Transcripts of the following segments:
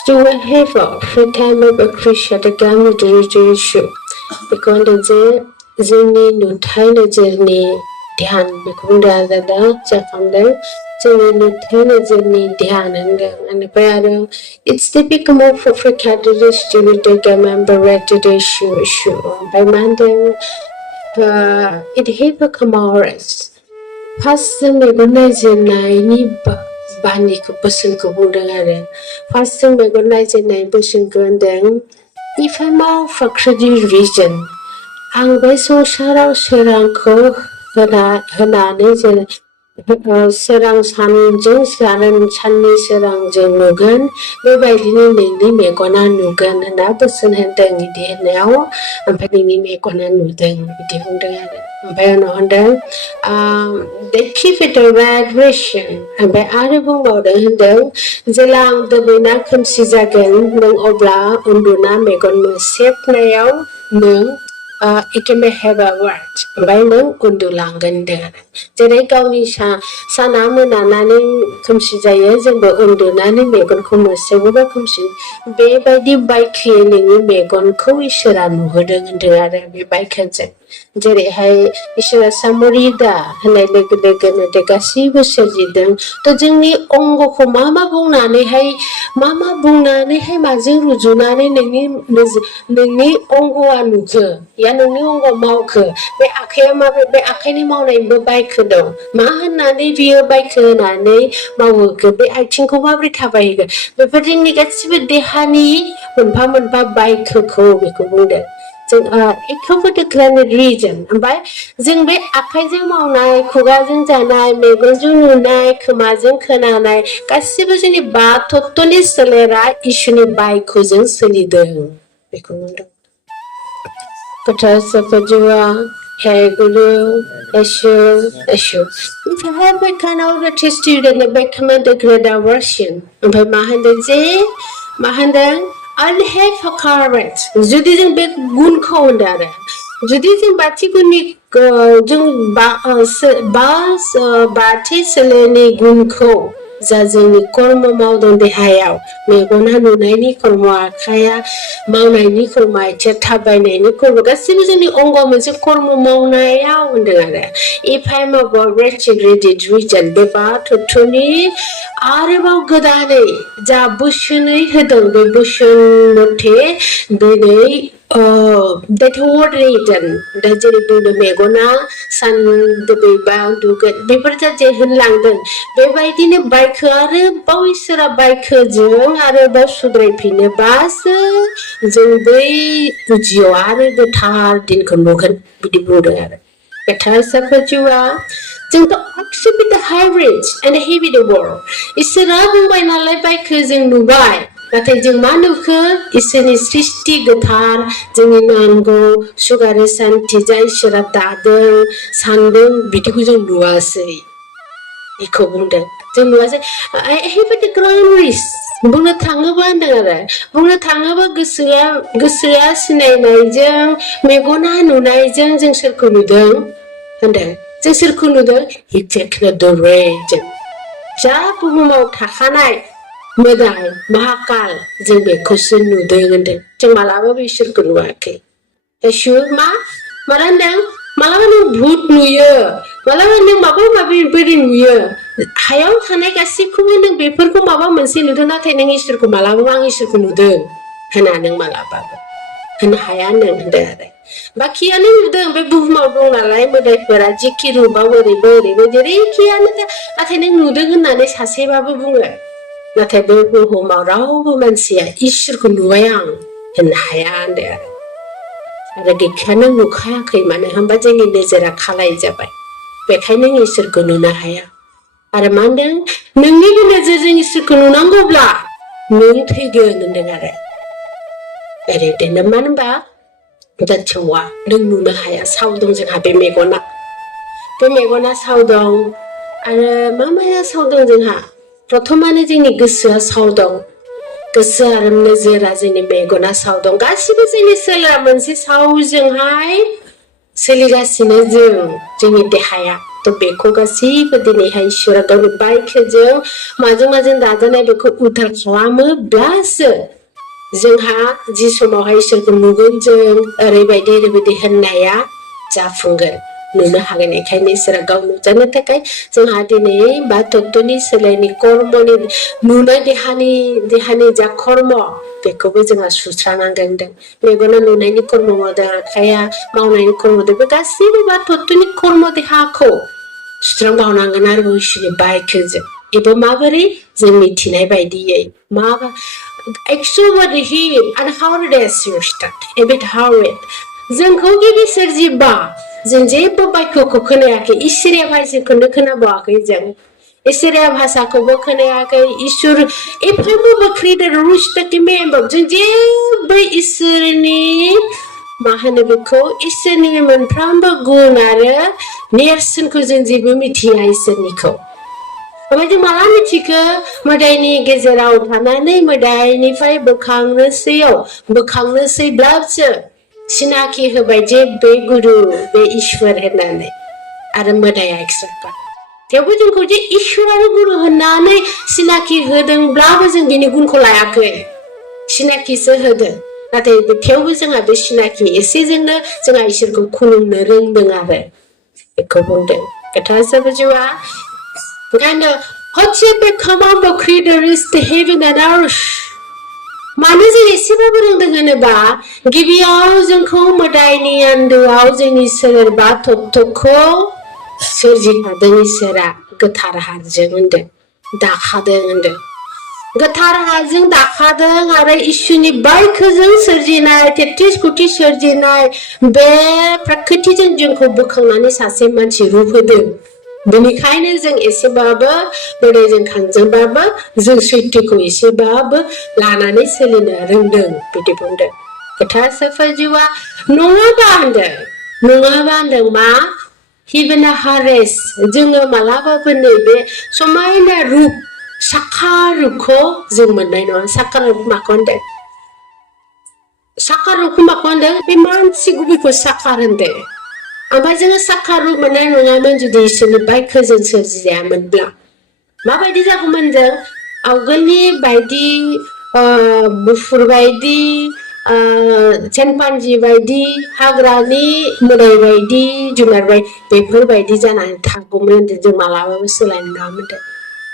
Stuwa hefa fetama bakrisha da gamu dirijirishu. Bekonda je जोंनि नुथाय नोजोरनि ध्यान बेखौ बुंदों आरो दा जाखांदों जोंनि नुथाय नोजोरनि ध्यान होनदों ओमफ्राय आरो it's typical for Catholics to take a member to the issue ओमफ्राय मा होनदों it hypocrites फार्स्ट जों मेगन नायजेननायनि बानिखौ बोसोनखौ बुंदों आरो फार्स्ट जों मेगन नायजेननाय बोसोनखौ होनदों if I'm all for credit reason आं बे संसाराव सोरांखौ होनानै सोरां सानजों साननि सोरांजों नुगोन बेबायदिनो नोंनि मेगना नुगोन होनना बोसोन होदों बिदि होननायाव ओमफ्राय नोंनि मेगना नुदों बिदि बुंदों आरो ओमफ्राय उनाव होनदों they keep it a vibration ओमफ्राय आरो बुंबावदों होनदों जेला आं दोबैना खोमसि जागोन नों अब्ला उन्दुना मेगन मोसेबनायाव नों it can have a word ओमफ्राय नों उन्दुलांगोन होनदों जेरै गावनि साना मोनानानै खोमसि जायो जोंबो उन्दुनानै मेगनखौ मोसेबोबा खोमसि बेबायदि बायख्लियै नोंनि मेगनखौ इसोरा नुहोदों होनदों आरो बे बायखाजों जेरैहाय इसोरा सामरिदा होननाय लोगो लोगोनो गासैबो सोरजिदों थ' जोंनि अंगखौ मा बुंनानैहाय माजों रुजुनानै नोंनि अंगआ नुखो या नोंनि अंगआ मावखो बे आखाइया माबे बे आखाइनि मावनायबो बायखो दं मा होननानै बियो बायखो होनानै मावहोखो बे आथिंखौ माबोरै थाबायहोगोन बेफोर जोंनि गासिबो देहानि मोनफा मोनफा बायखोखौ बेखौ बुंदों जों एखौबो declared reason ओमफ्राय जों बे आखाइजों मावनाय खुगाजों जानाय मेगनजों नुनाय खोमाजों खोनानाय गासिबो जोंनि बाथत्तनि सोलेरा इसोरनि बायखोजों सोलिदों बेखौ बुंदों Katasapajua, Heguru, Eshu. If you have a kind of a student, a recommend a greater version. By Mahandan, I'll have a carrot. Judaism big gun condare. Judaism batikuni jung bas bati seleni gunko. Zazini korma maudon de hayao. Megona nunaini korma akaya. मावनायनि खोमा आथिं थाबायनायनि खोमा गासिबो जोंनि अंगआ मोनसे कर्म मावनायाव होनदों आरो if I'm about retrograde region बे बाथौनि आरोबाव गोदानै जा बोसोनै होदों बे बोसोन मथे दिनै that word reason दा जेरै बुंदों मेगना सान दोबैबा उन्दुगोन बेफोर जे होनलांदों बेबायदिनो बायखो आरोबाव इसोरा बायखोजों आरोबाव सुद्रायफिनोबासो जों बै बुजियाव आरो गोथार दिनखौ नुगोन बिदि बुंदों आरो गोथार साफाजुआ जोंथ' accept the hybrid and heavy the war इसोरा बुंबाय नालाय बायखो जों नुबाय नाथाय जों मा नुखो इसोरनि सृष्टि गोथार जोंनि नांगौ सुगारि सान्थि जाय इसोरा दादों सानदों बिदिखौ जों नुवासै बेखौ बुंदों जों नुवासै हेबायदि ग्राउन्ड रिस बुंनो थाङोबा होनदों आरो बुंनो थाङोबा गोसोआ सिनायनायजों मेगना नुनायजों जों सोरखौ नुदों होनदों जों सोरखौ नुदों एक्जेक्टलि द रेजों जा बुहुमाव थाखानाय मोदाय महाकाल जों बेखौसो नुदों होनदों जों मालाबाबो इसोरखौ नुवाखै इसोर माला होनदों मालाबा नों भुत नुयो मालाबा नों माबा माबि बोरै नुयो हायाव थानाय गासैखौबो नों बेफोरखौ माबा मोनसे नुदों नाथाय नों इसोरखौ मालाबाबो आं इसोरखौ नुदों होना नों मालाबाबो होननो हाया नों होनदों आरो बाखियानो नुदों बे बुहुमाव दं नालाय मोदायफोरा जेखि रुपाव ओरैबो जेरैखियानो नाथाय नों नुदों होननानै सासेबाबो बुङो नाथाय बे बुहुमाव रावबो मानसिया इसोरखौ नुबाय आं होननो हाया होनदों आरो गैखायानो नुखायाखै मानो होनबा जोंनि नोजोरा खालाय जाबाय बेखायनो इसोरखौ नुनो हाया आरो मा होनदों नोंनिबो नोजोरजों इसोरखौ नुनांगौब्ला नों थैगोन होनदों आरो ओरैनो मानो होनबा जाथिवा नों नुनो हाया सावदों जोंहा बे मेगना सावदों आरो माया सावदों जोंहा प्रथमानो जोंनि गोसोआ सावदों गोसो आरो नोजोरा जोंनि मेगना सावदों गासिबो जोंनि सोलेरा मोनसे सावजोंहाय सोलिगासिनो जोंनि देहाया तो बेखौ गासैबो दिनैहाय इसोरा गावनि बायखोजों माजों दाजानाय बेखौ उद्धार खालामोब्लासो जोंहा जि समावहाय इसोरखौ नुगोन जों ओरैबायदि होननाया जाफुंगोन नुनो हागोन एखायनो इसोरा गाव नुजानो थाखाय जोंहा दिनै बाथौनि सोलायनि कर्मनि नुनाय देहानि जा कर्म बेखौबो जोंहा सुस्रानांगोन मेगना नुनायनि कर्म मावदों आखाइया मावनायनि कर्म मावदों बे गासैबो बाथौनि कर्म देहाखौ सुस्रांबावनांगोन आरो इसोरनि बायखोजों एबा माबोरै जों मिथिनाय बायदियै actually what he and how did you start a bit how it जोंखौ गिबि सोरजिबा जों जेबो बायखोखौ खोनायाखै इसोरिया भाषाखौनो खोनाबावाखै जों इसोरिया भाषाखौबो खोनायाखै इसोर एफाबो क्रिएटर रुस्टि मेम्बर जों जेबो इसोरनि मा होनो बेखौ इसोरनि मोनफ्रोमबो गुन आरो नेरसोनखौ जों जेबो मिथिया इसोरनिखौ ओमफ्राय जों माला मिथिखो मोदायनि गेजेराव थानानै मोदायनिफ्राय बोखांनोसैब्लासो सिनाखि होबाय जे बे गुरु बे ईश्वर होननानै आरो मोदाया एक्सट्रा थेवबो जोंखौ जे ईश्वर आरो गुरु होननानै सिनाखि होदोंब्लाबो जों बिनि गुनखौ लायाखै सिनाखिसो होदों नाथाय थेवबो जोंहा बे सिनाखि एसेजोंनो जोंहा इसोरखौ खुलुमनो रोंदों आरो बेखौ बुंदों गोथार जिउआ ओंखायनो whatsoever command of creator is the heaven and earth मानो जों एसेबाबो रोंदों होनोबा गिबियाव जोंखौ मोदायनि आन्दोआव जोंनि सोर बा तत्वखौ सोरजिखादों इसोरा गोथार हाजों होनदों दाखादों होनदों गोथार हाजों दाखादों आरो इसोरनि बायखोजों सोरजिनाय 33 कोटि सोरजिनाय बे प्रकृतिजों जोंखौ बोखांनानै सासे मानसि रूप होदों बेनिखायनो जों एसेबाबो मोदायजों खांजोंबाबो जों सैथोखौ एसेबाबो लानानै सोलिनो रोंदों बिदि बुंदों गोथार जिउआ नङाबा होनदों मा हिबना हारेस जोङो मालाबाबो नैबे समायना रूप साकार रूपखौ जों मोननाय नङा साकार रूप माखौ होनदों साकार रूपखौ माखौ होनदों बे मानसि गुबैखौ साकार होनदों ओमफ्राय जोङो साकार रूप मोननाय नङामोन जुदि इसोरनि बायखोजों सोरजिजायामोनब्ला माबायदि जागौमोन जों आवगोलनि बायदि मुफुर बायदि चेम्पान्जि बायदि हाग्रानि मोदाय बायदि जुनार बायदि बेफोरबायदि जानानै थागौमोन जों मालाबाबो सोलायनो नङामोन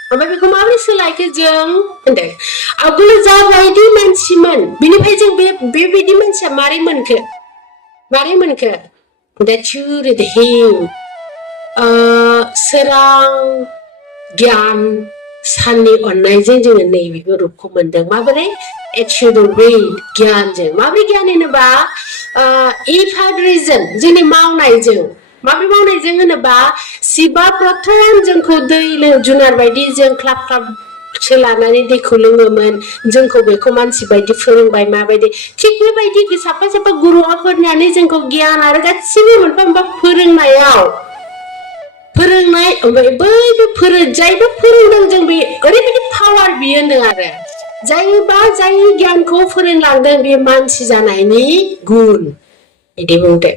ओमफ्राय बेखौ माबोरै सोलायखो जों होनदों आवगोल जाबायदि मानसिमोन बिनिफ्राय जों बेबायदि मानसिया मारै मोनखो that you read him सोरां गियान साननि अननायजों जोङो नैबेबो रूपखौ मोनदों माबोरै गियानजों माबोरै गियान होनोबा इफाग्रिजों जोंनि मावनायजों माबोरै मावनायजों होनोबा शिबा प्रथम जोंखौ दै जुनार बायदि जों ख्लाब ख्लाब सोलानानै दैखौ लोङोमोन जोंखौ बेखौ मानसि बायदि फोरोंबाय माबायदि थिग बेबायदि साफा गुरुआ फोरोंनानै जोंखौ गियान आरो गासिबो मोनफा मोनफा फोरोंनाय ओमफ्राय जायबो फोरोंदों जों बे ओरैबायदि पावार बियो होनदों आरो जाय गियानखौ फोरोंलांदों बे मानसि जानायनि गुन बिदि बुंदों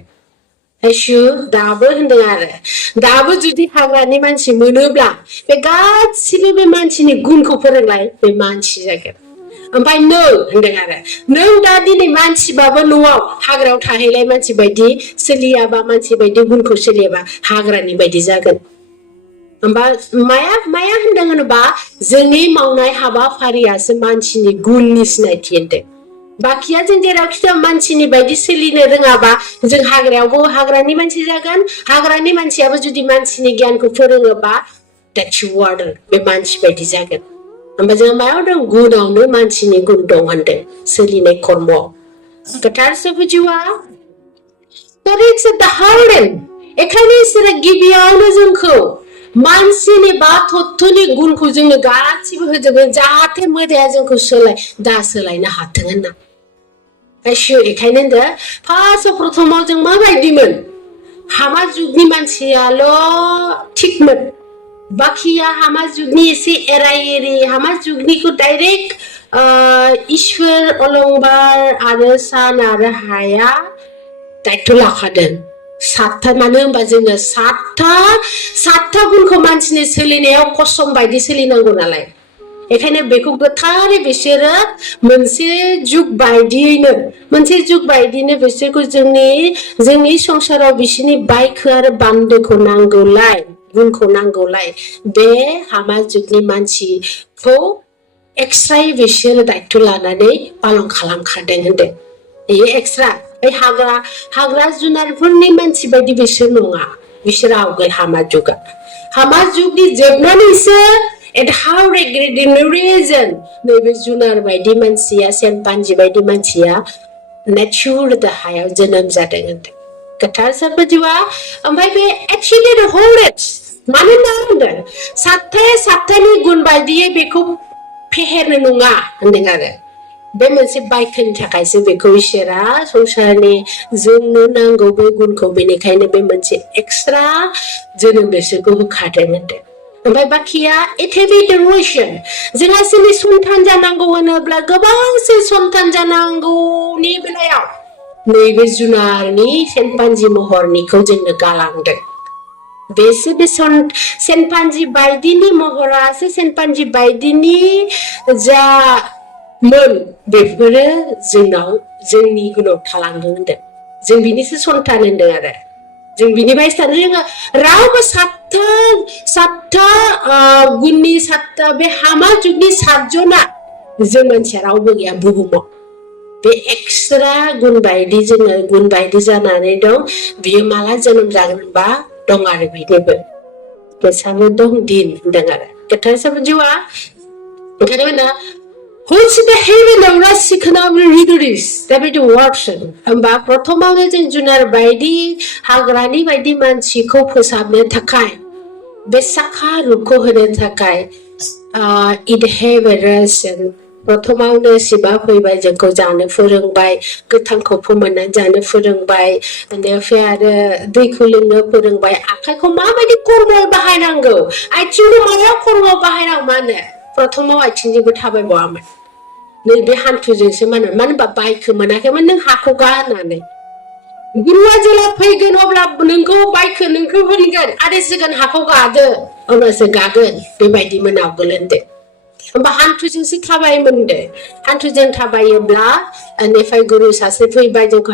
दाबो होनदों आरो दाबो जुदि हाग्रानि मानसि मोनोब्ला बे गासिबो बे मानसिनि गुनखौ फोरोंलाय बे मानसि जागोन ओमफ्राय होनदों आरो नों दा दिनै मानसिबाबो न'आव हाग्रायाव थाहैलाय मानसि बायदि सोलियाबा मानसि बायदि गुनखौ सोलियाबा हाग्रानि बायदि जागोन ओमफ्राय माया होनदों होनोबा जोंनि मावनाय हाबाफारियासो मानसिनि गुननि सिनायथि होनदों बाखिया जों जेरावखि मानसिनि बायदि सोलिनो रोङाबा जों हाग्रायावबो हाग्रानि मानसि जागोन हाग्रानि मानसियाबो जुदि मानसिनि गियानखौ फोरोङोबा बे मानसि बायदि जागोन ओमफ्राय जों मायाव दं गुनावनो मानसिनि गुन दं होनदों सोलिनाय कर्म गोथार जिउआ एखायनो इसोरा गिबियावनो जोंखौ मानसिनि बा तत्वनि गुनखौ जोंनो गासिबो होजोबो जाहाथे मोदाया जोंखौ दा सोलायनो हाथों होनना एखायनो होनदों फार्स्टआव प्रथमाव जों माबायदिमोन हामा जुगनि मानसियाल' थिगमोन बाखिया हामा जुगनि एसे एरायेरि हामा जुगनिखौ डाइरेक्ट ईश्वर अलंबार आरो सान आरो हाया दायित्व लाखादों सातथा मानो होनबा जोङो सातथा गुनखौ मानसिनि सोलिनायाव कसम बायदि सोलिनांगौ नालाय बेखायनो बेखौ गोथारै बिसोरो मोनसे जुग बायदियैनो बिसोरखौ जोंनि संसाराव बिसोरनि बायखो आरो बान्दोखौ नांगौलाय गुनखौ नांगौलाय बे हामा जुगनि मानसिखौ एक्सट्रायै बिसोरो दायथ' लानानै पालन खालामखादों होनदों बेयो एक्सट्रा बे हाग्रा जुनारफोरनि मानसि बायदि बिसोर नङा बिसोर आवगोल हामा जुगनि जोबनानैसो at how regeneration नैबे जुनार बायदि मानसिया सेम्पान्जि बायदि मानसिया नेचुर हायाव जोनोम जादों होनदों गोथार साफाजिवा ओमफ्राय बे एक्चुअलि हरेट्स मानो होनदों सातथानि गुन बायदियै बेखौ फेहेरनो नङा होनदों आरो बे मोनसे बायखोनि थाखायसो बेखौ इसोरा संसारनि जोंनो नांगौ बे गुनखौ बेनिखायनो बे मोनसे एक्सट्रा जोनोम बिसोरखौ होखादों होनदों ओमफ्राय बाखिया एटेभिडेसन जोंहा सोरनि सन्तान जानांगौ होनोब्ला गोबांसो सन्तान जानांगौनि बेलायाव नैबे जुनारनि सेम्पान्जि महरनिखौ जोंनो गालांदों बेसो बे सेम्पान्जि बायदिनि महरासो सेम्पान्जि बायदिनि जा मोन बेफोरो जोंनि गुनाव थालांदों होनदों जों बिनिसो सन्तान होनदों आरो जों बिनिफ्राय सानो जोङो रावबो सातथा गुननि सातथा बे हामा जुगनि सातजना जों मानसिया रावबो गैया बुहुमाव बे एक्सट्रा गुन बायदि जानानै दं बियो माला जोनोम जागोन होनबा दं आरो बिनिबो बेसाबो दं दिन होनदों आरो गोथार साफाजिवा ओंखायनो होनो Who's the heaven of Rasikhanam Riduris? बेबायदि वार्डसन होमबा प्रथमावनो जों जुनार बायदि हाग्रानि बायदि मानसिखौ फोसाबनो थाखाय बे साखा रुखौ होनो थाखाय इनहेबिटेसन प्रथमावनो शिबा फैबाय जोंखौ जानो फोरोंबाय गोथांखौ फोमोननानै जानो फोरोंबाय बेनिफ्राय आरो दैखौ लोंनो फोरोंबाय आखाइखौ माबायदि कर्मआव बाहायनांगौ आथिंखौ मायाव कर्मआव बाहायनांगौ मानो प्रथमाव आथिंजोंबो थाबायबावामोन नैबे हान्थुजोंसो मानो होनबा बायखो मोनाखैमोन नों हाखौ गा होननानै गुरुआ जेला फैगोन अब्ला नोंखौ होनगोन आरो सिगां हाखौ गादो अब्लासो गागोन बेबायदिमोन आवगोल होनदो होमबा हान्थुजोंसो थाबायोमोन होनदो हान्थुजों थाबायोब्ला बेनिफ्राय गुरु सासे फैबाय जोंखौ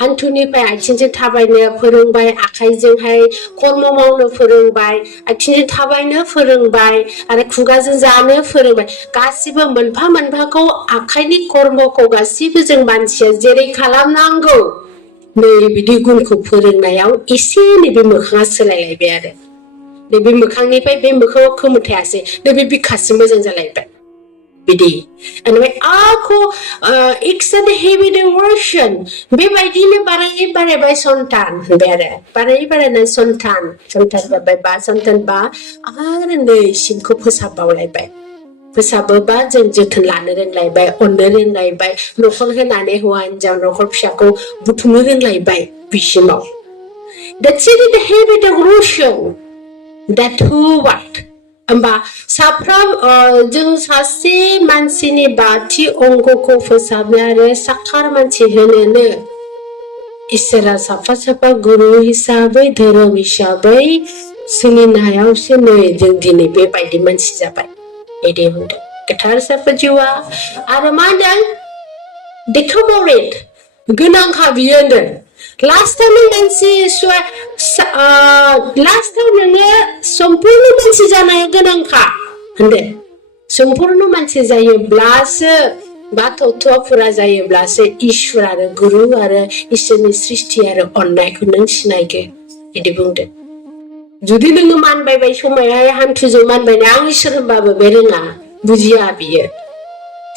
हान्थुनिफ्राय आथिंजों थाबायनो फोरोंबाय आखाइजोंहाय कर्म मावनो फोरोंबाय आथिंजों थाबायनो फोरोंबाय आरो खुगाजों जानो फोरोंबाय गासिबो मोनफा मोनफाखौ आखाइनि कर्मखौ गासिबो जों मानसिया जेरै खालामनांगौ नै बिदि गुनखौ फोरोंनायाव एसे नैबे मोखाङा सोलायलायबाय आरो नैबे मोखांनिफ्राय बे मोखाङाव खोमोथायासै नैबे बिखासो मोजां जालायबाय बिदि ओमफ्राय आखौ एक्सटेन्डेसन बेबायदिनो बारायबाय सन्तान होनबाय आरो बारायनानै सन्तान जाबाय बा सन्तान बा आरो नैसिमखौ फोसाबोबा जों जोथोन लानो रोंलायबाय अननो रोंलायबाय न'खर होनानै हौवा हिनजाव न'खर फिसाखौ बुथुमनो रोंलायबाय बिसिमाव That's it, the habit of Russian. That who what? होमबा जों सासे मानसिनि बाथि अंगखौ फोसाबनो आरो साखार मानसि होनोनो इसोरा साफा गुरु हिसाबै धोरोम हिसाबै सोलिनायावसो नै जों दिनै बेबायदि मानसि जाबाय बिदि होनदों गोथार साफाजिवा आरो मा होनदों देखामरित गोनांखा बियो होनदों लास्टाव नोङो सम्पुर्ण मानसि जानाया गोनांखा होनदों सम्पुर्ण मानसि जायोब्लासो बाथौआ फुरा जायोब्लासो इसोर आरो गुरु आरो इसोरनि सृष्टि आरो अननायखौ नों सिनायगोन बिदि बुंदों जुदि नोङो मानबाय समावहाय हान्थुजों मानबायना आं इसोर होनबाबो बे रोङा बुजिया बियो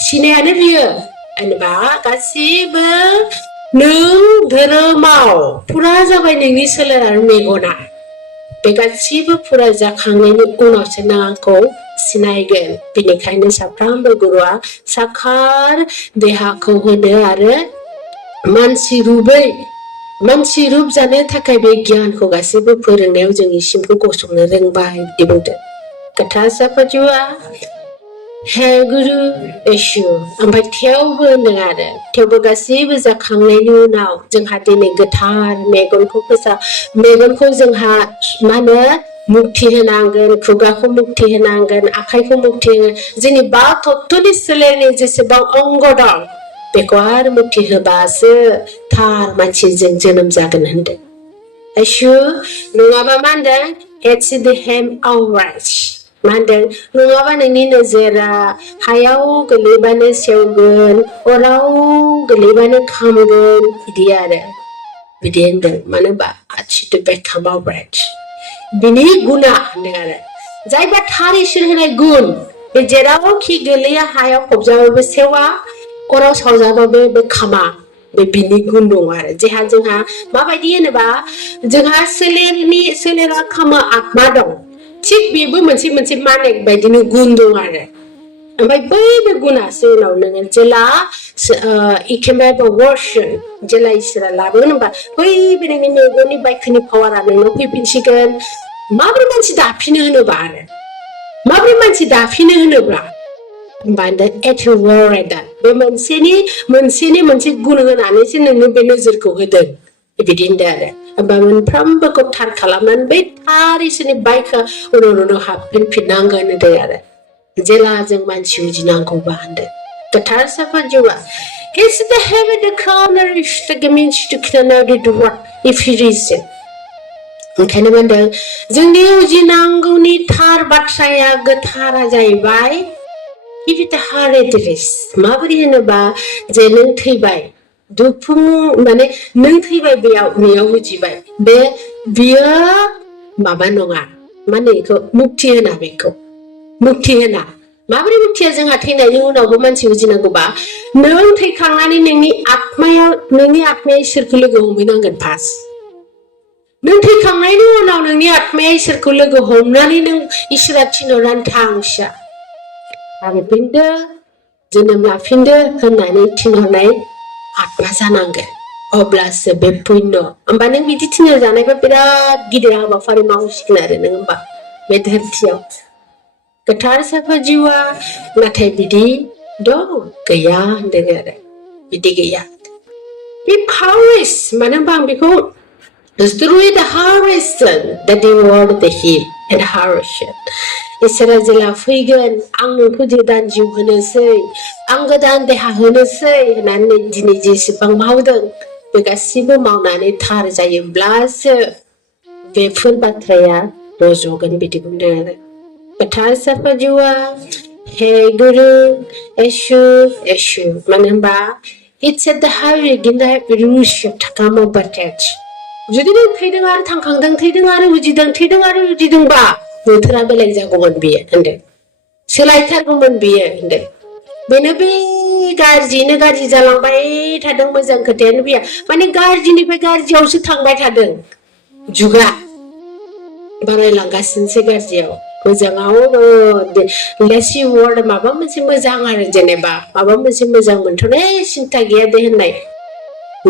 सिनायानो बियो जेनेबा गासिबो नों धोरोमाव फुरा जाबाय नोंनि सोलेर आरो मेगना बे गासिबो फुरा जाखांनायनि उनावसो नों आंखौ सिनायगोन बेनिखायनो साफ्रोमबो गुरुआ साखार देहाखौ होनो आरो मानसि रुप जानो थाखाय बे गियानखौ गासिबो फोरोंनायाव जों इसिमखौ गसंनो रोंबाय बिदि बुंदों खोथा साफाजिवा Hey Guru Bisho ओमफ्राय थेवबो होनदों आरो थेवबो गासैबो जाखांनायनि उनाव जोंहा दिनै गोथार मेगनखौ जोंहा मा होनो मुक्ति होनांगोन खुगाखौ मुक्ति होनांगोन आखाइखौ मुक्ति होनांगोन जोंनि बा थत्तनि सोलेरनि जेसेबां अंग दं बेखौ आरो मुक्ति होबासो थार मानसिजों जोनोम जागोन होनदों Bisho नङाबा मा होनदों it's the hem outreach मा होनदों नङाबा नोंनि नोजोरा हायाव गोलैबानो सेवगोन अराव गोलैबानो खामगोन बिदि आरो बिदि होनदों मानो होनबा it's the become outreach बिनि गुना होनदों आरो जायबा थार इसोर होनाय गुन बे जेरावखि गोलैया हायाव फबजाबाबो सेवा अराव सावजाबाबो बे खामा बे बिनि गुन दं आरो जोंहा माबायदि होनोबा जोंहा सोलेरा खामा आत्मा दं थिग बेबो मोनसे मानेक बायदिनो गुन दं आरो ओमफ्राय बै गुनासो उनाव नोङो जेला इकेमेबा वर्सन जेला इसोरा लाबोगोन होनबा बै नोंनि मेगननि बायखोनि पावारा नोंनाव फैफिनसिगोन माबोरै मानसि दाफिनो होनोबा आरो माबोरै मानसि दाफिनो होनोब्ला होमबा एट वरेदा बे मोनसे गुन होनानैसो नोंनो बे नोजोरखौ होदों बिदि होनदों आरो होमबा मोनफ्रोमबोखौ थार खालामनानै बै थार इसोरनि बायखो उनाव हाबफिननांगोन होनदों आरो जेला जों मानसि उजिनांगौबा होनदों गोथार साफा जिउआ It's the heaven the crown the means to clear the word if he is ओंखायनो होनदों जोंनि उजिनांगौनि थार बाथ्राया गोथारा जाहैबाय If it हारेद्रिस माबोरै होनोबा जे नों थैबाय दुफुं माने नों थैबाय बेयाव उजिबाय बियो माबा नङा माने बेखौ मुक्ति होना बेखौ मुक्ति होना माबोरै मुक्तिया जोंहा थैनायनि उनावबो मानसि उजिनांगौबा नों थैखांनानै नोंनि आत्माया इसोरखौ लोगो हमहैनांगोन फार्स्ट नों थैखांनायनि उनाव नोंनि आत्माया इसोरखौ लोगो हमनानै नों इसोरा थिनहरनानै थां फिसा थांफिनदो जोनोम लाफिनदो होननानै थिनहरनाय आत्मा जानांगोन अब्लासो बे पुण्य होमबा नों बिदि थिनहरजानायबा बिराद गिदिर हाबाफारि मावसिगोन आरो नों होमबा बे धोरथियाव गोथार साफा जिउआ नाथाय बिदि दं गैया होनदों आरो बिदि गैया बे पावारलेस मानो होनबा आं बेखौ Through the harvested that devoured the hill and harvested. इसोरा जेला फैगोन आं नोंखौ गोदान जिउ होनोसै आं गोदान देहा होनोसै होननानै दिनै जेसेबां मावदों बे गासिबो मावनानै थार जायोब्लासो बेफोर बाथ्राया रज'गोन बिदि बुंदों आरो गोथार साफा जिउआ हे गुरु एसु मानो होनबा It's at the highway गिनाय रुसिया थाखामा बाथ्राया जुदि नों थैदों आरो थांखांदों थैदों आरो उजिदोंबा बोथोरा बेलेग जागौमोन बेयो होनदों सोलायथारगौमोन बेयो होनदों बेनो बे गाज्रियैनो गाज्रि जालांबाय थादों मोजां खोथायानो फैया माने गाज्रिनिफ्राय गाज्रियावसो थांबाय थादों जुगा बारायलांगासिनोसै गाज्रियाव मोजाङाव लेसि वार्ड माबा मोनसे मोजां आरो जेनेबा माबा मोनसे मोजां मोनथ'नाय सिन्था गैया दे होननाय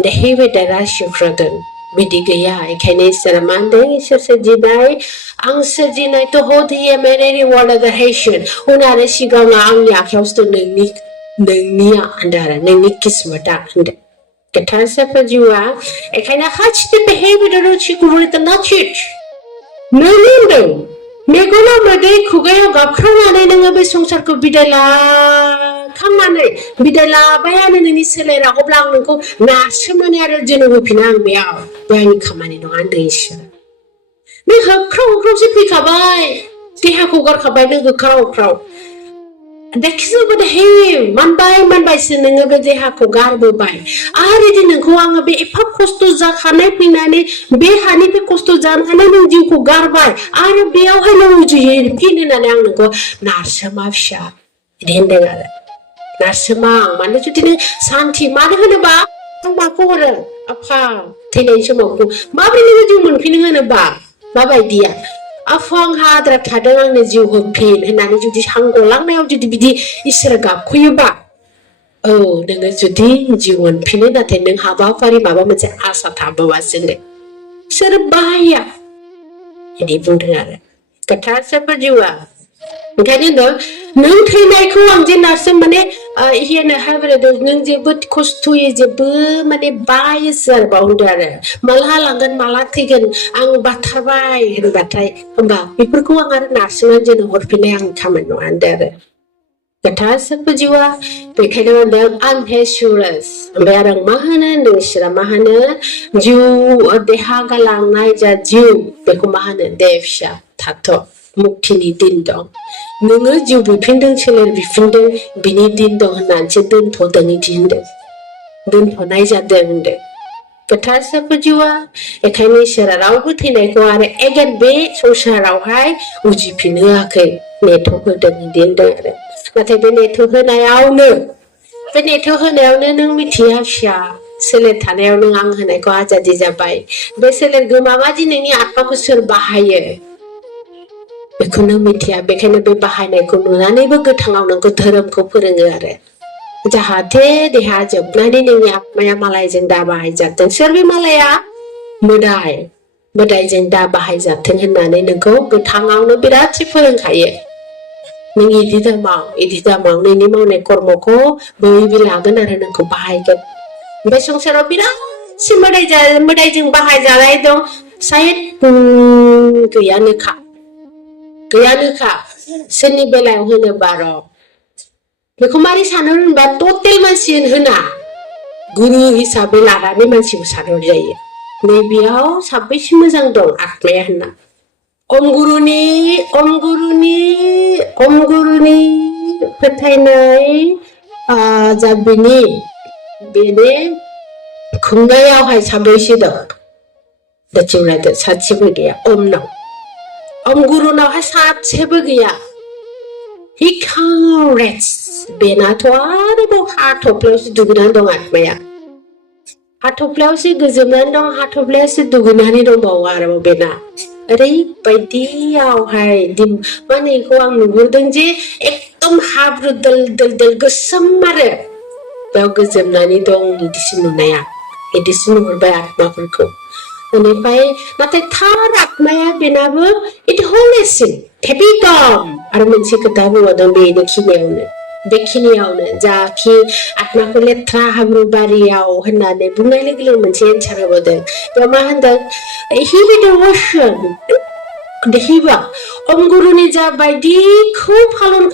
देहायबाय रासिफ्रादों बिदि गैया ओंखायनो इसोरा मा होनदों इसोर सोरजिनाय आं सोरजिनायथ' होदिया मेरे रिवार्ड द हेशन उनारो सिगाङा आंनि आखायावसो नोंनिया होनदों आरो नोंनि किस्मता होनदों गोथार साफा जिउआ ओंखायनो हाचिते बेहायबाय रुचिखौ नाचिट नों होनदों मेगनाव मोदै खुगायाव गाबख्रावनानै नोङो बे संसारखौ बिदाय लाबायानो नोंनि सोलेरा अब्ला आं नोंखौ नारसोमनानै आरो जोनोम होफिना आं बेयाव बे आंनि खामानि नङा होनदों इसोर नों होख्रावसो फैखाबाय देहाखौ गारखाबाय नों होख्राव देखिजोबो हे मानबायसो नोङो बे देहाखौ गारबोबाय आरो दि नोंखौ आङो बे एफा खस्थ' जाखानाय फैनानै बे हानि बे खस्थ' जानानै नों जिउखौ गारबाय आरो बेयावहाय नों फिन होननानै आं नोंखौ नारसोमा फिसा बिदि होनदों आरो नारसोमा मानो जुदि नों सान्थि मानो होनोबा आं माखौ हरो आफा थैनायनि समाव माबोरै नोङो जिउ मोनफिनो होनोबा माबायदिया आफा आंहा आद्रा थादों आंनो जिउ होफिन होननानै जुदि सांगलांनायाव जुदि बिदि इसोर गाबखयोबा औ नोङो जुदि जिउ मोनफिनो नाथाय नों हाबाफारि माबा मोनसे आसा थाबावासो सोर बाहाया बिदि बुंदों आरो गोथार साफा जिउआ ओंखायनो नों थैनायखौ आं जे नारसोम माने हियानो हाब्रेदों नों जेबो खस्थ'यै जेबो माने बायोसो आरो बावदो आरो माला लांगोन माला थैगोन आं बाथारबाय होनबाथाय होमबा बेफोरखौ आं आरो नारसोमनानै जेन हरफिननाय आंनि खामानि नङा होनदो आरो गासैबो जिउआ बेखायनो होनदों आं हेसुरास ओमफ्राय आरो मा होनो नोंसोरा मा होनो जिउ देहा गालांनाय जा जिउ बेखौ मा होनो दे फिसा थाथ' मुक्तिनि दिन दं नोङो जिउ बिफिनदों सोलेर बिफिनदों बिनि दिन दं होननानैसो दोनथ'दों इदि होनदों दोनथ'नाय जादों होनदों गासैबो जिउआ बेखायनो इसोरा रावबो थैनायखौ आरो एगेन बे संसारावहाय उजिफिन होआखै नेथ'होदों बिदि होनदों आरो नाथाय बे नेथ'होनायावनो नों मिथिया फिसा सोलेर थानायाव नों आं होनायखौ आजादि जाबाय बे सोलेर गोमाबा दिनैनि आत्माखौ सोर बाहायो बेखौ नों मिथिया बेखायनो बे बाहायनायखौ नुनानैबो गोथाङाव नोंखौ धोरोमखौ फोरोङो आरो जाहाथे देहा जोबनानै नोंनि आत्माया मालायजों दा बाहायजाथों सोर बे मालाया मोदायजों दा बाहायजाथों होननानै नोंखौ गोथाङावनो बिरादसो फोरोंखायो नों इदि दामाव नोंनि मावनाय कर्मखौ बे लागोन आरो नोंखौ बाहायगोन बे संसाराव बिरादसो मोदायजों बाहायजानाय दं सायद गैयानोखा सोरनि बेलायाव होनोबा र' बेखौ मारै सानो होनबा टटेल मानसि होना गुरु हिसाबै लानानै मानसिखौ सानहर जायो नैबेयाव साबैसे मोजां दं आत्माया होनना ओम गुरुनि फोथायनाय जा बेनि खुंनायावहाय साबैसे दं दाचिंरायदो सासेबो गैया ओम गुरुनावहाय सासेबो गैया हि कारेज बेनाथ' आरोबाव हाथफ्लायावसो दुगैनानै दं आत्माया हाथफ्लायावसो गोजोमनानै दं हाथफ्लायावसो दुगैनानै दंबावो आरोबाव बेना ओरैबायदियावहाय माने बेखौ आं नुहुरदों जे एकदम हाब्रु दोल गोसोम आरो बेयाव गोजोमनानै दं बिदिसो नुनाया बिदिसो नुहुरबाय आत्माफोरखौ बेनिफ्राय नाथाय थार आत्माया बेनाबो इट हनेसिन हेपि दं आरो मोनसे खोथा बुंबावदों बेखिनियावनो जाखि आत्माखौ लेथ्रा हाब्रु बारियाव होननानै बुंनाय लोगो लोगो मोनसे एन्सार होबावदों बेयाव मा होनदों हि डिवोशन हिबा ओम गुरुनि जा बायदिखौ पालन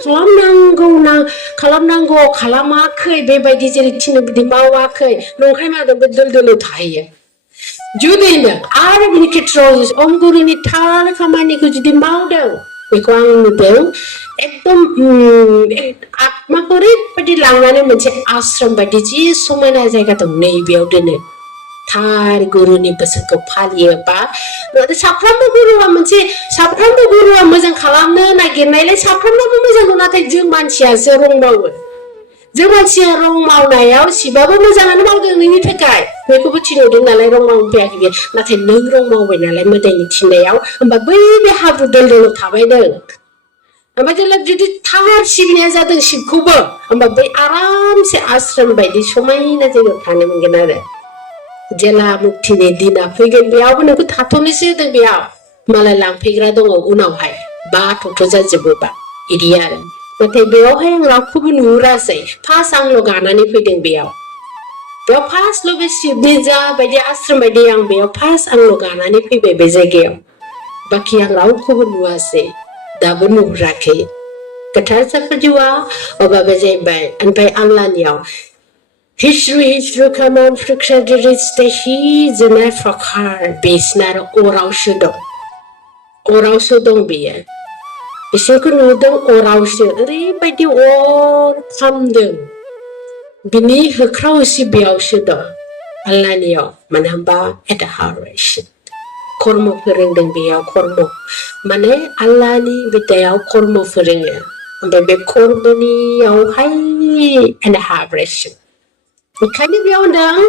खालामनांगौ खालामाखै बेबायदि जेरै थिनो बिदि मावाखै नंखाय मादों बे दोल थाहैयो जुदि नों आरो बिनि खेथ्रआव ओम गुरुनि थार खामानिखौ जुदि मावदों बेखौ आं नुदों एकदम आत्माखौ ओरैबायदि लांनानै मोनसे आश्रम बायदि जि समायना जायगा दं नैबेयाव दोनो थार गुरुनि बोसोनखौ फालियोबा साफ्रोमबो गुरुआ मोजां खालामनो नागिरनायलाय साफ्रोमबो मोजां दं नाथाय जों मानसियासो रं मावो जों मानसिया रं मावनायाव सिबाबो मोजाङानो मावदों नोंनि थाखाय बेखौबो थिनहरदों नालाय रं मावनो फैयाखै बे नाथाय नों रं मावबाय नालाय मोदायनि थिननायाव होमबा बै बे हाब्रु दोल थाबाय नों ओमफ्राय जेब्ला जुदि थार सिबिनाया जादों शिबखौबो होमबा बै आरामसे आश्रम बायदि समायना जायगायाव थानो मोनगोन आरो जेला मुक्तिनि दिना फैगोन बेयावबो नोंखौ थाथ'नोसो होदों बेयाव मालाय लांफैग्रा दङ उनावहाय बाथ'थ' जाजोबोबा इदि आरो नाथाय बेयावहाय आं रावखौबो नुहुरासै फार्स्ट आंल' गानानै फैदों बेयाव फार्स्टल' बे शिबनि जा बायदि आश्रम बायदि आं बेयाव फार्स्ट आंल' गानानै फैबाय बे जायगायाव बाखि आं रावखौबो नुवासै दाबो नुहुराखै गोथार जिउआ अबाबो जाहैबाय ओमफ्राय आल्लानियाव हिस्रु खामान हि जोनाय प्रकार बेसिना आरो अरावसो दं बेयो बिसोरखौ नुदों अरावसो ओरैबायदि अर खामदों बिनि होख्राव होसि बेयावसो दं आल्लानियाव मानो होनबा एट हारेसन कर्म फोरोंदों बेयाव कर्म माने आल्लानि बिदायाव कर्म फोरोङो ओमफ्राय बे कर्मनियावहाय एट हारेसन ओंखायनो बेयाव होनदों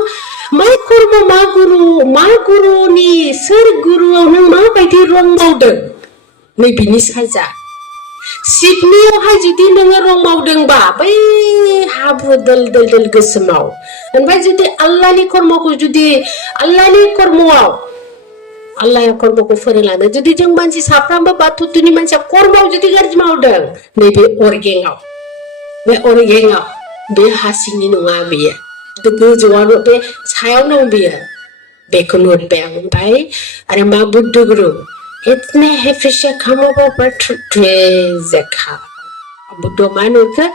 मा गुरुनि सोर गुरुआव नों माबायदि रं मावदों नैबिनि साजा शिबनियावहाय जुदि नोङो रं मावदोंबा बै हाब्रु दोल गोसोमाव ओमफ्राय जुदि आल्लानि कर्मआव Allah kormoko forenglangdों जुदि जों मानसि साफ्रामबो बाथौनि मानसिया कर्मआव जुदि गाज्रि मावदों नैबे अरगेंआव बे अरगेंआव बे हासिंनि नङा बेयो गोजौआव बे सायाव दं बेयो बेखौ नुबाय आं ओमफ्राय आरो मा बुद्ध गुरु इतने हेफिसे खामाबो ट्रेजेखा बुद्ध मा नुखो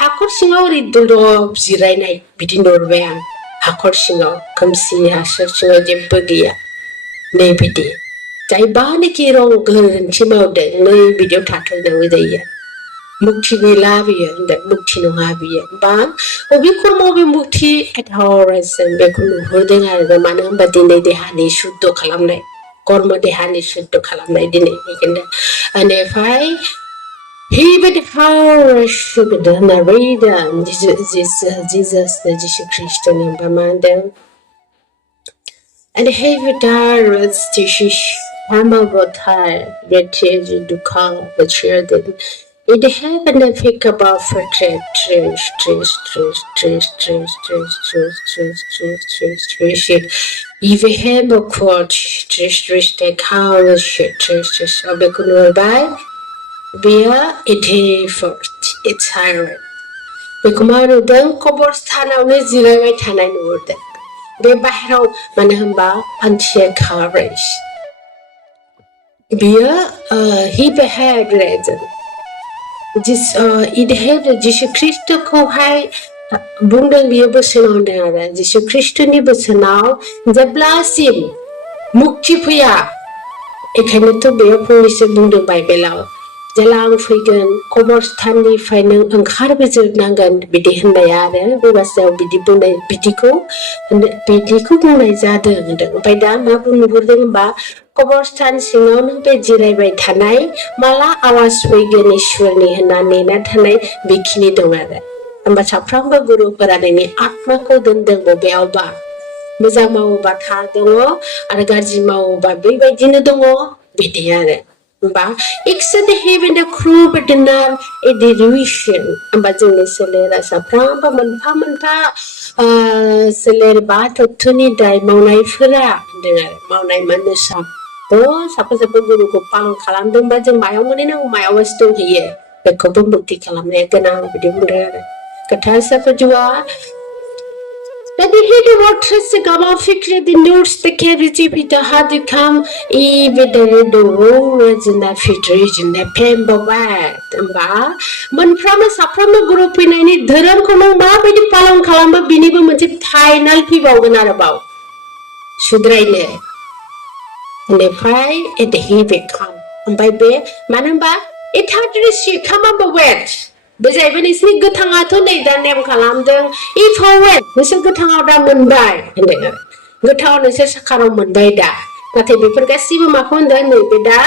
हाखर सिङाव ओरै दलद जिरायनाय बिदि नुबाय आं हाखर सिङाव खोमसि हाखर सिङाव जेबो गैया नै बिदि जायबानोखि रं गोरोन्थि मावदों नै बिदियाव थाथ'नांगौ जायो मुक्ति गैला बियो होनदों मुक्ति नङा बियो बा बबे कर्मआव बे मुक्ति जों बेखौ नुहुरदों आरो मानो होनबा दिनै देहानि सुद्ध खालामनाय कर्म देहानि सुद्ध खालामनाय दिनै बेखौनो बेनिफ्राय he would how should the narrator Jesus जिसु ख्रिस्टनि बामादों and he would was जिसु Hamabotai Retreat Dukang the children it happened to pick about for if we have a quote take how the shit of the Kumarikata via it first it's hired Kumarikata कब्रस्थानावनो जिरायबाय थानाय नुदों बे बाहेराव मानो होनबा anti-courage बियो he had reason it had जिसु ख्रिस्टखौहाय बुंदों बियो बोसोनाव होनदों आरो जिसु ख्रिस्टनि बोसोनाव जेब्लासिम मुक्ति फैया एखायनोथ' बेयाव फंनैसो बुंदों बाइबेलाव जेला आं फैगोन कब्रस्थाननिफ्राय नों ओंखारबोजोबनांगोन बिदि होननाय आरो बे बाथ्रायाव बिदि बुंनाय बिदिखौ बुंनाय जादों होनदों ओमफ्राय दा मा नुहुरदों होनबा कब्रस्थान सिङाव नों बे जिरायबाय थानाय माला आवाज फैगोन इसोरनि होनना नेना थानाय बेखिनि दं आरो होमबा साफ्रोमबो गुरुफोरा नोंनि आत्माखौ दोनदों बबेयावबा मोजां मावोबा थार दङ आरो गाज्रि मावोबा बेबायदिनो दङ बिदि आरो होमबा एकसाथे हेभेन द क्रू बिदिनार एडिरिशन होमबा जोंनि सोलेरा साफ्रोमबो मोनफा मोनफा सोलेर बा तत्वनि दाय मावनायफोरा होनदों आरो मावनाय माने साफा गुरुखौ पालन खालामदोंबा जों मायाव मोनहैनांगौ मायावसो दंहैयो बेखौबो मुक्ति खालामनाया गोनां बिदि बुंदों आरो खोथा साफाजुआ That the head of our trust gamma fikri the notes the cavity with the hard to come even the roads in that filtration the pemba wet ba मोनफ्रोमबो साफ्रोमबो ग्रुप फैनायनि धोरोमखौ नों माबायदि पालन खालामबा बिनिबो मोनसे फाइनाल फैबावगोन आरोबाव सुद्रायनो बेनिफ्राय it he become ओमफ्राय बे मानो होनबा it had to see come up wet बजायबो नोंसोरनि गोथाङाथ' नै दा नेम खालामदों if wet नोंसोर गोथाङाव दा मोनबाय होनदों आरो गोथाङाव नोंसोर साखाराव मोनबाय दा नाथाय बेफोर गासिबो माखौ होनदों नैबे दा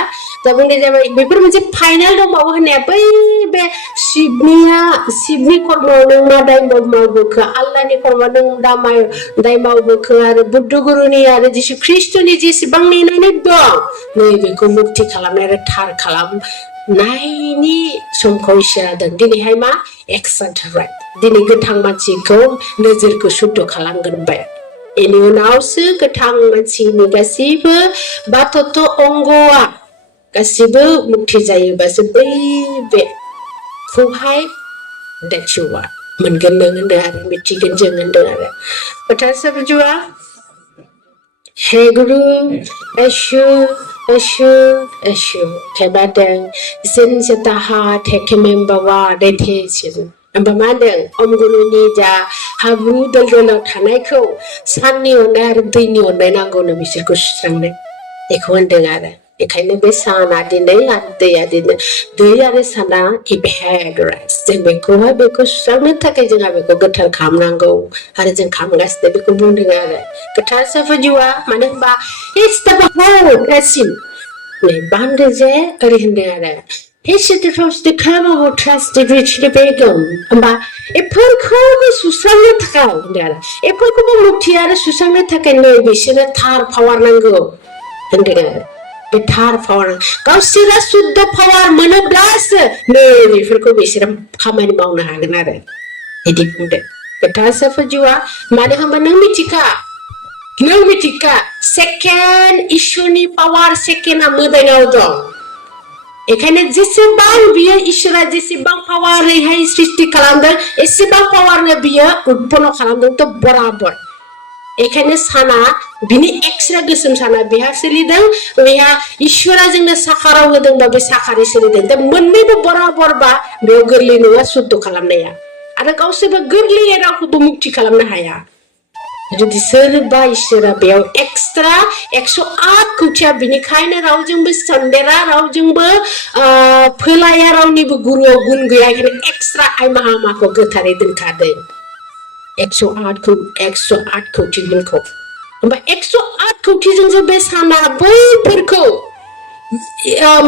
बुंनाय जाबाय बेफोर मोनसे फाइनाल दंबावो होननाया बै बे शिबनि कर्मआव नों मा दाय मावबोखो आल्लाहनि कर्मआव नों दाय मावबोखो आरो बुद्ध गुरुनि आरो जिसु ख्रिस्टनि जेसेबां नेनानै दं नै बेखौ मुक्ति खालामनाय आरो थार खालामनायनि समखौ इसोरा दों दिनैहाय मा एक्सन थाबाय दिनै गोथां मानसिखौ नोजोरखौ सुद्ध खालामगोरबाय बेनि उनावसो गोथां मानसिनि गासिबो बाथौथ' अंगआ गासिबो मुक्ति जायोबासो बै बेखौहाय देथिवा मोनगोन नों होनदों आरो मिथिगोन जों होनदों आरो खोथा साबजुआ हे गुरु Eshu kebadeng sin setaha tekemembawa detesin Ambamadeng omguluni ja habu dal थानायखौ साननि अननाय आरो दैनि अननाय नांगौनो बिसोरखौ सुस्रांनो बेखौ होनदों आरो बेखायनो बे साना दिनै आरो दैया दिनै दै आरो साना इबेहेडरास जों बेखौ सुस्रांनो थाखाय जोंहा बेखौ गोथार खालामनांगौ आरो जों खालामगासिनो बेखौ बुंदों आरो गोथार साफाजुआ मानो होनबा it's the whole person नै बान्दो जे ओरै होनदों आरो Hesitators the camel trust the rich the begum होनबा एफोरखौबो सुस्रांनो थाखाय होनदों आरो एफोरखौबो मुक्ति आरो सुस्रांनो थाखाय नै बिसोरनो थार पावार नांगौ होनदों आरो बे थार पावार गावसोरा शुद्ध पावार मोनोब्लासो नै बेफोरखौ बिसोरो खामानि मावनो हागोन आरो बिदि बुंदों खोथा साफाजुआ मानो होनबा नों मिथिखा नों मिथिखा सेकेन्ड इसोरनि पावार सेकेन्डआ मोदायनाव दं एखायनो जेसेबां बियो इसोरा जेसेबां पावारैहाय सृष्टि खालामदों एसेबां पावारनो बियो उत्पन्न खालामदों तो बराबर एखायनो साना बिनि एक्सट्रा गोसोम साना बिहा सोलिदों बिहा इसोरा जोंनो साखाराव होदोंबा बे साखारै सोलिदों दा मोननैबो बराबर बा बेयाव गोरलै नङा शुद्ध खालामनाया आरो गावसोरबो गोरलैयै रावखौबो मुक्ति खालामनो हाया जुदि सोरबा इसोरा बेयाव एक्सट्रा 108 खौथिया बिनिखायनो रावजोंबो सन्देरा रावजोंबो फोलाया रावनिबो गुरुआव गुन गैया एखायनो एक्सट्रा आइ माहामाखौ गोथारै दोनखादों 108 खौथि गुनखौ होमबा 108 खौथिजोंसो बे साना बैफोरखौ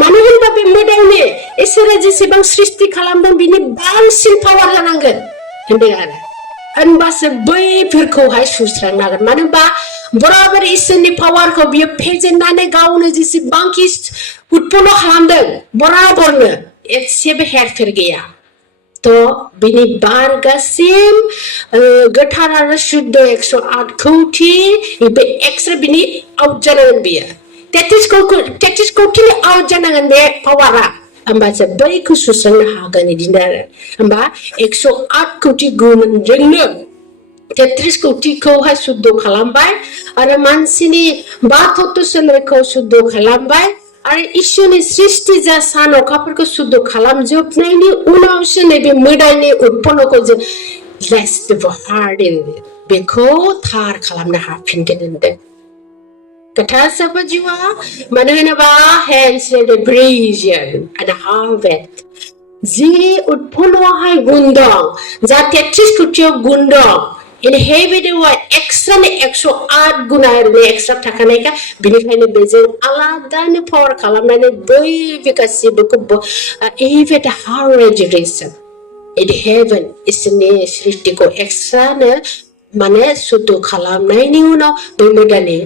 मानो होनबा बे मोदायनि इसोरा जेसेबां सृष्टि खालामदों बिनि बांसिन पावार जानांगोन होनदों आरो होनबासो बैफोरखौहाय सुस्रांनो हागोन मानो होनबा बराबर इसोरनि पावारखौ बियो फेजेननानै गावनो जेसेबांखि उत्पन्न खालामदों बराबरनो एसेबो हेरफेर गैया तो बिनि बारगासिम गोथार आरो शुद्ध 108 खौथि बे एक्सट्रा बिनि आउट जानांगोन बियो 33 खौथिनि आउट जानांगोन बे पावारा होमबासो बैखौ सुस्रांनो हागोन बिदिनो आरो होमबा 108 खौथि गुनजोंनो 33 खौथिखौहाय शुद्ध खालामबाय आरो मानसिनि बाथौ सोलेरखौ शुद्ध खालामबाय आरो इसोरनि सृष्टि जा सान अखाफोरखौ शुद्ध खालामजोबनायनि उनावसो नैबे मोदायनि उत्पन्नखौ जों लेट्स हार्डेन बेखौ थार खालामनो हाफिनगोन होनदों गोथार साफा जिउआ मानो होनोबा हेन्स ब्रिजियन आरो हार्वेट जि उत्पन्नआवहाय गुन दं जा 33 खौथियाव गुन दं इन हेबिदुआ एक्सट्रानि 108 गुना ओरैनो एक्सट्रा थाखानायखा बिनिखायनो बेजों आलादानो पावार खालामनानै बै गासिबोखौ इभेट हार्वेट in heaven इसोरनि सृष्टिखौ एक्सट्रानो माने शुद्ध खालामनायनि उनाव बै मोदायनि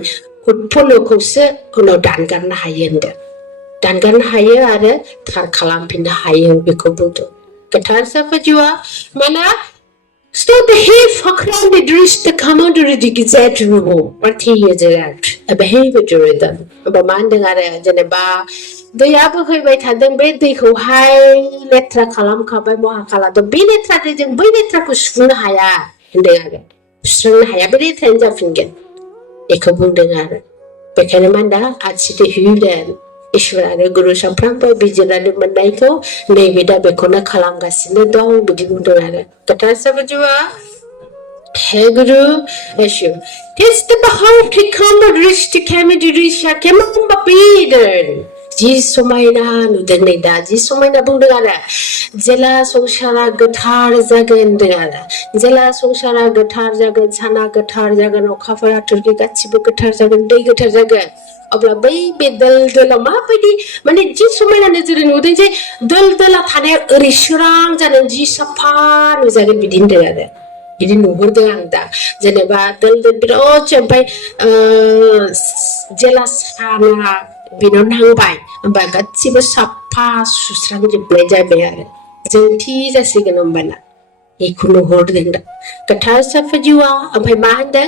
उत्पन्नखौसो उनाव दानगारनो हायो होनदों दानगारनो हायो आरो थार खालामफिननो हायो बेखौ बुंदों गोथार साफा जिउआ माने Stod det här förklarande dryste kammade det gizätruho partier det behavior rhythm ba manding are jeneba दैयाबो फैबाय थादों बे दैखौहाय लेथ्रा खालामखाबाय महा खालामदों बे लेथ्राजों जों बै लेथ्राखौ सुफुंनो हाया होनदों आरो सुस्रांनो हाया बे लेथ्रायानो जाफिनगोन बेखौ बुंदों आरो बेखायनो मा होनदों आथिथे हुइलेन इसोर आरो गुरु साफ्रोमबो बिजिरनानै मोननायखौ नैबे दा बेखौनो खालामगासिनो दं बिदि बुंदों आरो गोथार साबाजुआ हे गुरु यशु टेस्ट बाहाव थिखाम रिस्ट केमेडि रिशा केमन बापीदन जि समायना नुदों नै दा जि समायना बुंदों आरो जेला संसारा गोथार जागोन होनदों आरो जेला संसारा गोथार जागोन साना गोथार जागोन अखाफोरा थुरखि गासिबो गोथार जागोन दै गोथार जागोन अब्ला बै बे दोल माबायदि माने जि समायना नोजोरै नुदों जे दोला थानाया ओरै सोरां जादों जि साफा नुजागोन बिदि होनदों आरो बिदि नुहुरदों आं दा जेनेबा दोल बिराद ओमफ्राय जेला साना बेनाव नांबाय होमबा गासिबो साफा सुस्रांजोबनाय जाबाय आरो जोंथि जासिगोन होमबाना बेखौ नुहुरदों दा गोथार साफा जिउआ ओमफ्राय मा होनदों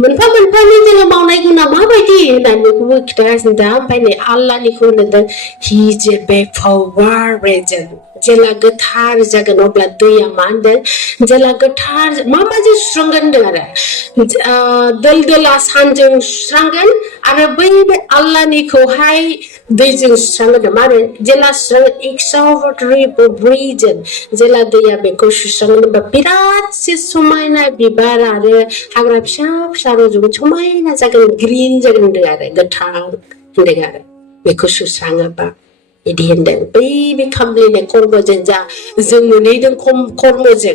मोनफा मोनफानि जोङो मावनाय गुना माबायदि होननानै बेखौबो खिथागासिनो दा ओमफ्राय नै आल्लाहनिखौ होनदों हि जे बे पावार रेजन जेला गोथार जागोन अब्ला दैया मा होनदों जेला गोथार माजों सुस्रांगोन होनदों आरो दोला सानजों सुस्रांगोन आरो बै आल्लाहनिखौहाय दैजों सुस्रांगोन मा होनो जेला सुस्रांगोन एक्सावरिजों जेला दैया बेखौ सुस्रांगोन होनबा बिरादसे समायना बिबार आरो हाग्रा फिसा फिसा रज'गोन समायना जागोन ग्रिन जागोन होनदों आरो गोथां होनदों आरो बेखौ सुस्राङोबा बिदि होनदों बै बे खामलिनाय कर्मजों जा जों नुनैदों कर्मजों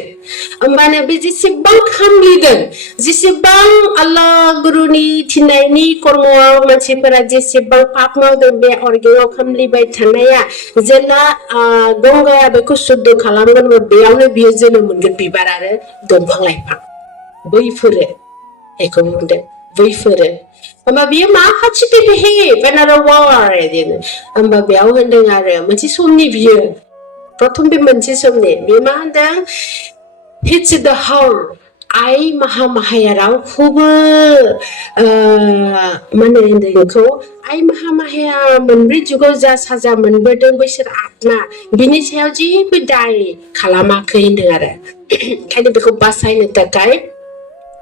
होमबानो बे जेसेबां खामलिदों जेसेबां आल्लाह गुरुनि थिननायनि कर्मआव मानसिफोरा जेसेबां पाप मावदों बे अर्गेङाव खामलिबाय थानाया जेला गंगाया बेखौ शुद्ध खालामगोन बेयावनो बियो जोनोम मोनगोन बिबार आरो दंफां लाइफां बैफोरो बेखौ बुंदों बैफोरो होमबा बियो मा खाथिबो behave another war बिदिनो होमबा बेयाव होनदों आरो मोनसे समनि बियो प्रथम बे मोनसे समनि बे मा होनदों hits the hour आइ महामाया रावखौबो माने होनदों बेखौ आइ महामाया मोनब्रै जुगाव जा साजा मोनबोदों बैसोर आत्मा बिनि सायाव जेबो दाय खालामाखै होनदों आरो ओंखायनो बेखौ बासायनो थाखाय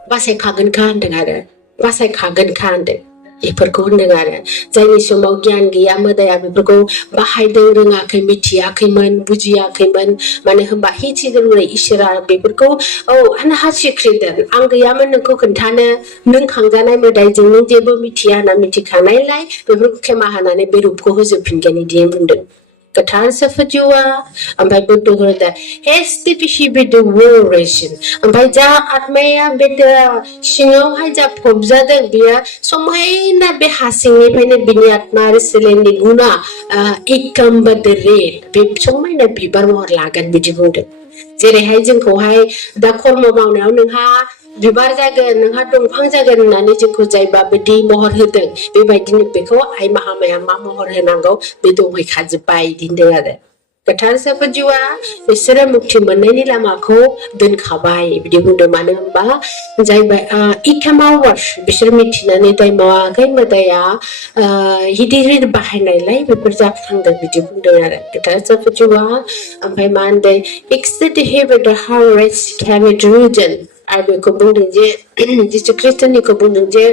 बासायखागोनखा होनदों आरो बासायखागोनखा होनदों बेफोरखौ होनदों आरो जायनि समाव गियान गैया मोदाया बेफोरखौ बाहायदों रोङाखै मिथियाखैमोन बुजियाखैमोन मानो होनबा he didn't know इसोरा बेफोरखौ आंहा हासिख्रिदों आं गैयामोन नोंखौ खोन्थानो नों खांजानाय मोदायजों नों जेबो मिथिया होनना मिथिखानायलाय बेफोरखौ खेमा होनानै बे रुपखौ होजोबफिनगोन बिदि बुंदों गोथार सफजुआ ओमफ्राय बुद्धु होदों हेस्टि पिहि बेदो वरेसिन ओमफ्राय जा आत्माया बेदो सिङावहाय जा फबजादों बेयो समायना बे हासिंनिफ्रायनो बिनि आत्मा आरो सोलेरनि गुना एकम बदरे बे समायना बिबार महर लागोन बिदि बुंदों जेरैहाय जोंखौहाय दा कर्म मावनायाव नोंहा बिबार जागोन नोंहा दंफां जागोन होननानै जोंखौ जायबा बिदि महर होदों बेबायदिनो बेखौ आइ महामाया मा महर होनांगौ बे दंहैखाजोब्बाय बिदि होनदों आरो गोथार सफजुआ बिसोरो मुक्ति मोननायनि लामाखौ दोनखाबाय बिदि बुंदों मानो होनबा जायबा इकामावर्स बिसोर मिथिनानै दाय मावाखै मोदाया हिदिर बाहायनायलाय बेफोर जाफ्लांदों बिदि बुंदों आरो गोथार सफजुआ ओमफ्राय मा होनदों एक्सटेड हेबेड हारेस केमिड रुजन आरो बेखौ बुंदों जे जिसु ख्रिस्टनिखौ बुंदों जे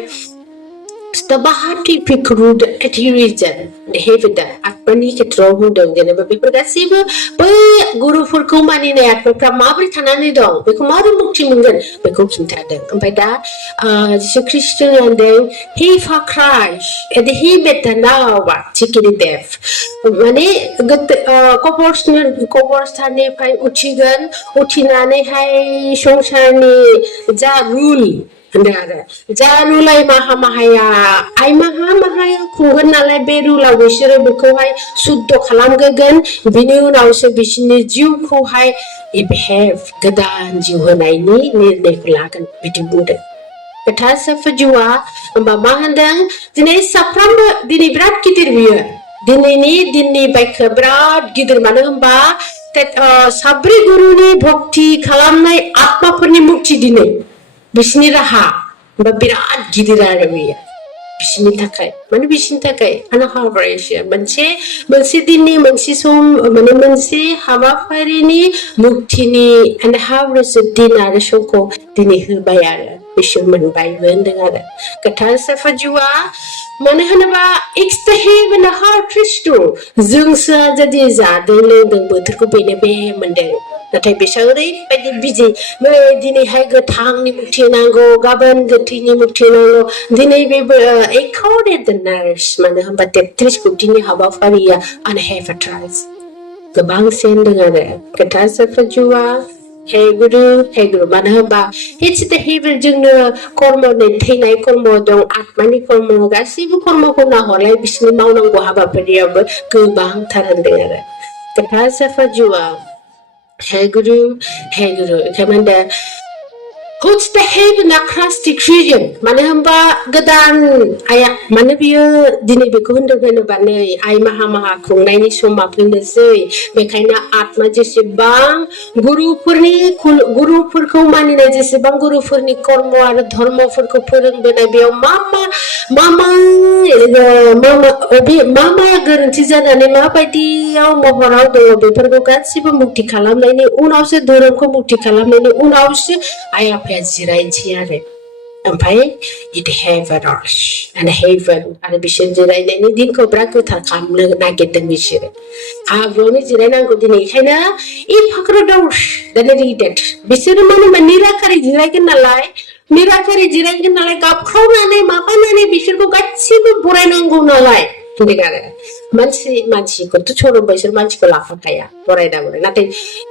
Stabahati Pikrud Etirizan, the Hevida, Atmani Ketro Hudang, जेनेबा बेफोर गासैबो बै गुरुफोरखौ मानिनाय आत्माफ्रा माबोरै थानानै दं बेखौ माबोरै मुक्ति मोनगोन बेखौ खिन्थादों ओमफ्राय दा जिसु ख्रिस्ट'या होनदों he for Christ and he betanawa tikiri dev माने कबरस्थाननिफ्राय उथिगोन उथिनानैहाय संसारनि जा रुल होनदों आरो जा रुलाय महामाया आइ महामाया खुंगोन नालाय बे रुलाव बिसोरो बेखौहाय सुद्ध खालामगोन बिनि उनावसो बिसोरनि जिउखौहाय इबहेव गोदान जिउ होनायनि निर्णयखौ लागोन बिदि बुंदों गोथार सफजुआ होमबा मा होनदों दिनै साफ्रोमबो दिनै बिराद गिदिर बियो दिनैनि दिननि बाइकआ बिराद गिदिर मानो होनबा साब्रै गुरुनि भक्ति खालामनाय आत्माफोरनि मुक्ति दिनै बिसिनि राहा होमबा बिराद गिदिर आरो बेयो बिसिनि थाखाय माने बिसिनि थाखाय अनहावरेशन मोनसे दिननि मोनसे सम माने मोनसे हाबाफारिनि मुक्तिनि अनहावरेशन दिन आरो समखौ दिनै होबाय आरो बिसोर मोनबायबो होनदों आरो गोथार सफजुआ मानो होनोबा एक्सटेहेब नाहार ख्रिस्ट जोंसो जुदि जादों लोंदों बोथोरखौ बेनो बे मोनदों नाथाय बिसोर ओरैबायदि बिजि दिनैहाय गोथांनि मुक्ति नांगौ गाबोन गोथैनि मुक्ति नांगौ दिनै बे एखौ नार्स मानो होनबा 33 कोटिनि हाबाफारिया अनहेफाट्राइज गोबांसिन दं आरो गोथार सफजुआ हे गुरु मानो होनबा हेबो जोंनो कर्मनि थैनाय कर्म दं आत्मानि कर्म गासैबो कर्मखौ नाहरलाय बिसोरनि मावनांगौ हाबाफारियाबो गोबांथार होनदों आरो गोथार सफजुआ हे गुरु ओंखायनो Who's the heaven across the creation? मानो होनबा गोदान आया मानो बियो दिनै बेखौ होनदों होनोबा नै आइ महामाया खुंनायनि समा फैनोसै बेखायनो आत्मा जेसेबां गुरुफोरखौ मानिनाय जेसेबां गुरुफोरनि कर्म आरो धर्मफोरखौ फोरोंबोनाय बेयाव मा गोरोन्थि जानानै माबायदियाव महराव दङ बेफोरखौ गासिबो मुक्ति खालामनायनि उनावसो धोरोमखौ मुक्ति खालामनायनि उनावसो आइ आफाया जिरायनोसै आरो ओमफ्राय it heavens and heaven आरो बिसोर जिरायनायनि दिनखौ बिराद गोथार खालामनो नागिरदों बिसोरो हाब्रुआवनो जिरायनांगौ दिनै ओंखायनो इफाक्रोदाउस दाने रिडेट बिसोरो माने निराकारि जिरायगोन नालाय गाबख्रावनानै माबानानै बिसोरखौ गासिबो बरायनांगौ नालाय होनदों आरो मानसिखौथ' सर' बिसोर मानसिखौ लाफाखाया बरायनांगौ नाथाय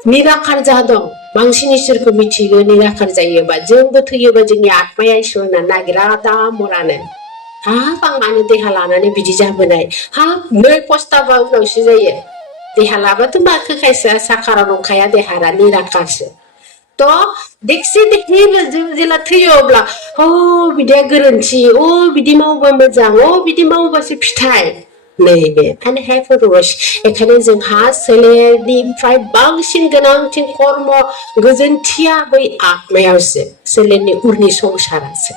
निराकार जादों बांसिन इसोरखौ मिथियो निराकार जायोबा जोंबो थैयोबा जोंनि आत्माया इसोर होनना नागिरा दा मरानो हाब आं मानो देहा लानानै बिदि जाबोनाय हाब नै पस्ताबा उनावसो जायो देहा लाबाथ' माखो खायसेया साखाराव दंखाया देहारा निराकारसो थ' देखसे देखिबो जों जेला थैयो अब्ला बिदिया गोरोन्थि बिदि मावबा मोजां बिदि मावबासो फिथाइ नैबे and have a rush एखाने जोंहा सोलेरनिफ्राय बांसिन गोनांथिन कर्म गोजोनथिया बै आत्मायावसो सोलेरनि उरनि संसारासो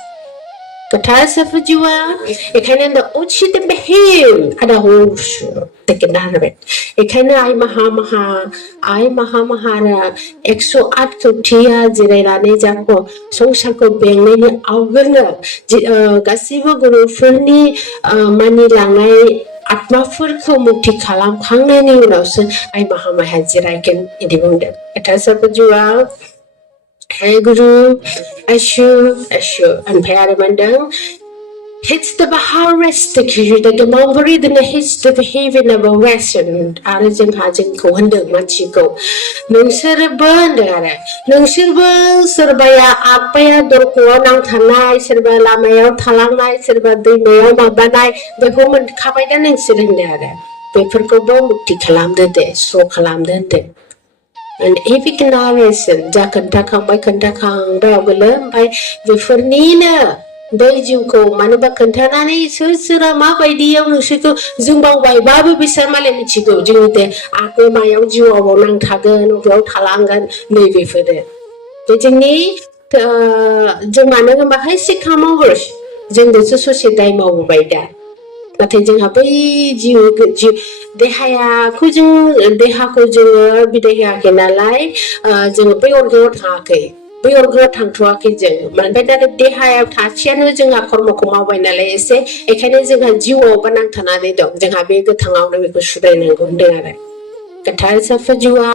Kata jiwa, ikan the uchi the behim ada hoshu the kenarvet. Ikan I maha 108 kutia jirane jako songshako bengni awgana gasibo guru furni mani langai आत्माफोरखौ मुक्ति खालामखांनायनि उनावसो आइ माहा जिरायगोन इदि बुंदों कथा Hey Guru, Ashu, ओमफ्राय आरो मोनदों Hits the harvest the gemambari the hits the behavior of a western arisen hajin ko hundang machiko. Nung serba ndara. Nung serba serbaya apaya dorko nang thanai serba lamaya thalangai serba dimaya mabanai the woman kabaida nang silindara. Beperko bo mukti kalamde de so kalamde de. And epic narration jakandakang by kandakang doggle by the furnina. Daijuko, Manaba Cantanani, Susura, Mabadia, Nushiko, Zumba, Babu Bisamale Michigo, Jute, Ako, Mayo, Ju, or Nang Tagan, or Talangan, Navy for them. The Jini, Jumana Mahasi come over, Jim the Society over by that. But I didn't have a Jew, they hire Kuju, they have Kuju, Bidea can ally, Jumbo or Hake. Biorgo tangtuaki jeng, man beda de haya tachianu jeng akormo kuma wainale ese, ekane jeng ha jiwo banang tanade dong, jeng ha bega tangau na biko shudai nang gondengare. Katal sa fajua.